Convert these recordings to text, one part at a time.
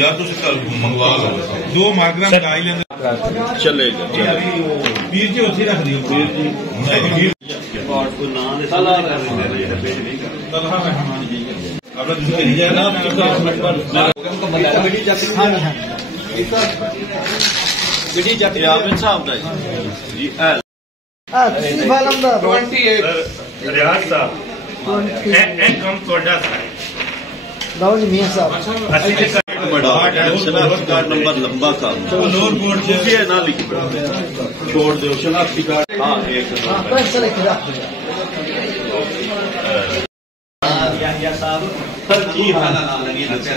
या तुम मंगवा लो 2 मार्करां मंगा ही लेंगे चलेगा वीर जी उसे रख दियो वीर जी पार्ट को नाम दे सलाह कर तलहा रहमान जी अब दूसरे नहीं जाए ना वीडी जट हां वीडी जट यामिन साहब दा जी सिर्फ आलम दा 28 रियाज साहब ए कम थोड़ा सा दाऊ जी मियां साहब बड़ा शनाख्ती कार्ड नंबर लंबा था ना लिख छोड़ दो शनाख्ती कार्ड हाँ एक जी हाँ ना नहीं लगती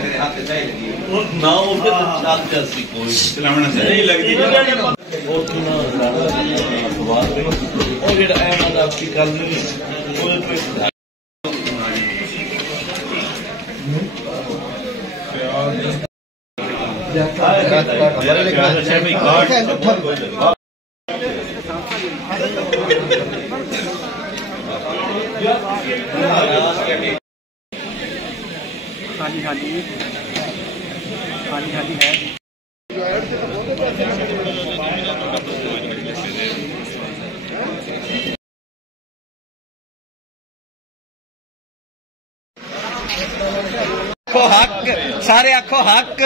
हाँ जी हाँ जी हाँ जी हाँ जी है हक सारे आखो हक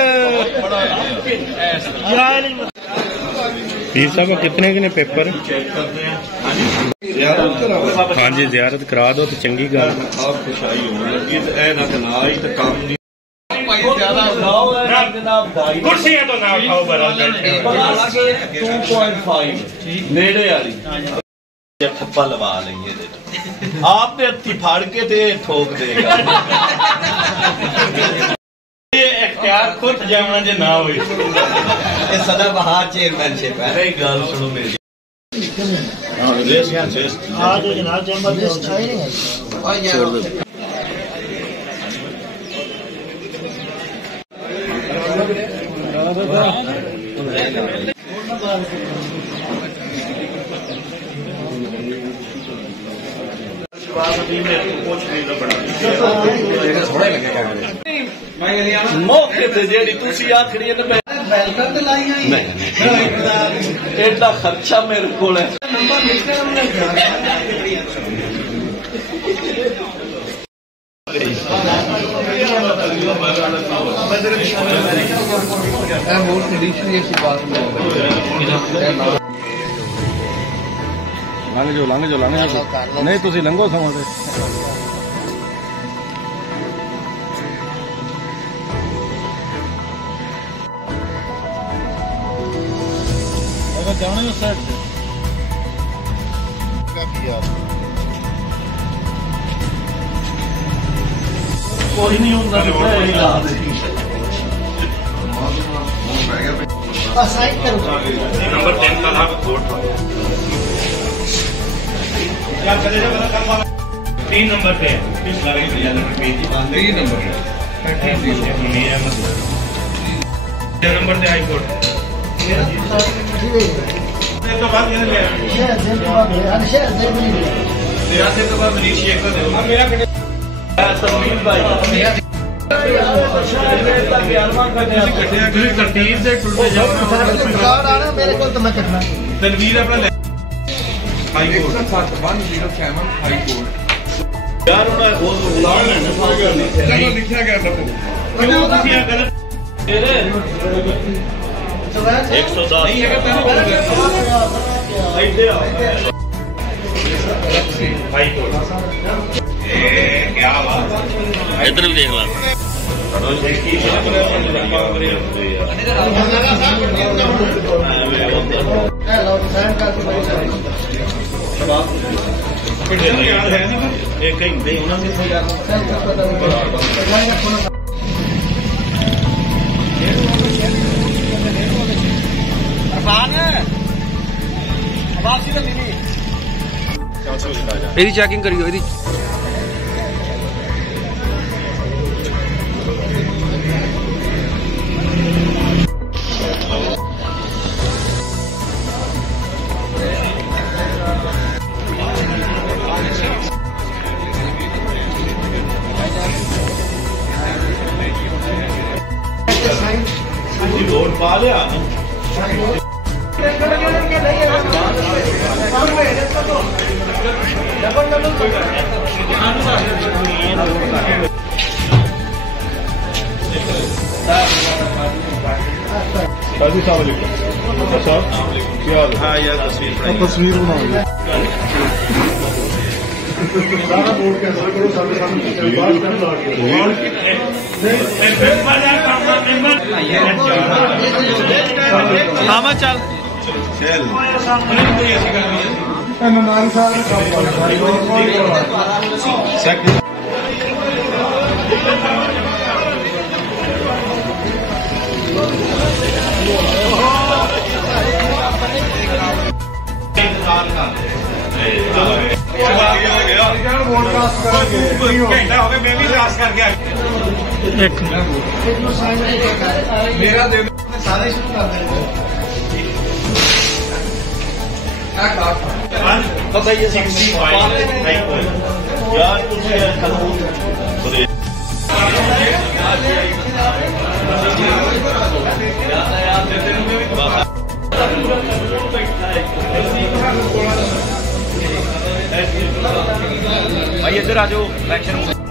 पीर साहब कितने कितने पेपर हाँ जी जियारत करा दो तो चंगी गल कुर्सियां तो ना उठाओ 2.5 नेड़े वाली ठप्पा लवा लेंगे आपने हथी फाड़ के ते ठोक देगा ये इख्तियार खुद जावना जे ना होई ये सदा बहार चेयरमैनशिप है नहीं गल सुनो मेरी हां रेस्ट आ दो जनाब चैम्बर दो छोड़ दो मौके ते जेडी तुसी आखड़ी है ना वेलकम ते लाई आई नहीं एडा खर्चा मेरे कोल है नंबर लिखना बहुत ट्रेडिशनल ऐसी बात लंघ जो नहीं तुसी लंघो समझते जाने साइड कोई नहीं होता नंबर 10 का था कोड 3 नंबर पे 3 नंबर नंबर से हाई कोर्ट तो बात ये ले तो बात मनीष एक का मेरा तस्वीर भाई तरतीब से टुटे जाओ मेरे को तो मैं कटना तनवीर अपना हाई कोर्ट 107 हाई कोर्ट यार उन्हें वो गुलाम है ना चलो लिखा गया था क्यों किया गलत तेरे 110 नहीं है हाई कोर्ट क्या बात इधर भी देख ला एक चेकिंग करियो वोट पा लिया काजी साहब साहब क्या हाल है? हाँ यार तस्वीर बनाओ सारा बोर्ड कैंसिल करो साढ़े सामने हाँ चल नानी साहब घंटा हो गया मैं भी क्लास कर गया मेरा दे सारे शुरू कर देंगे बताइए 65 यार भाई इधर आ जाओ इलेक्शन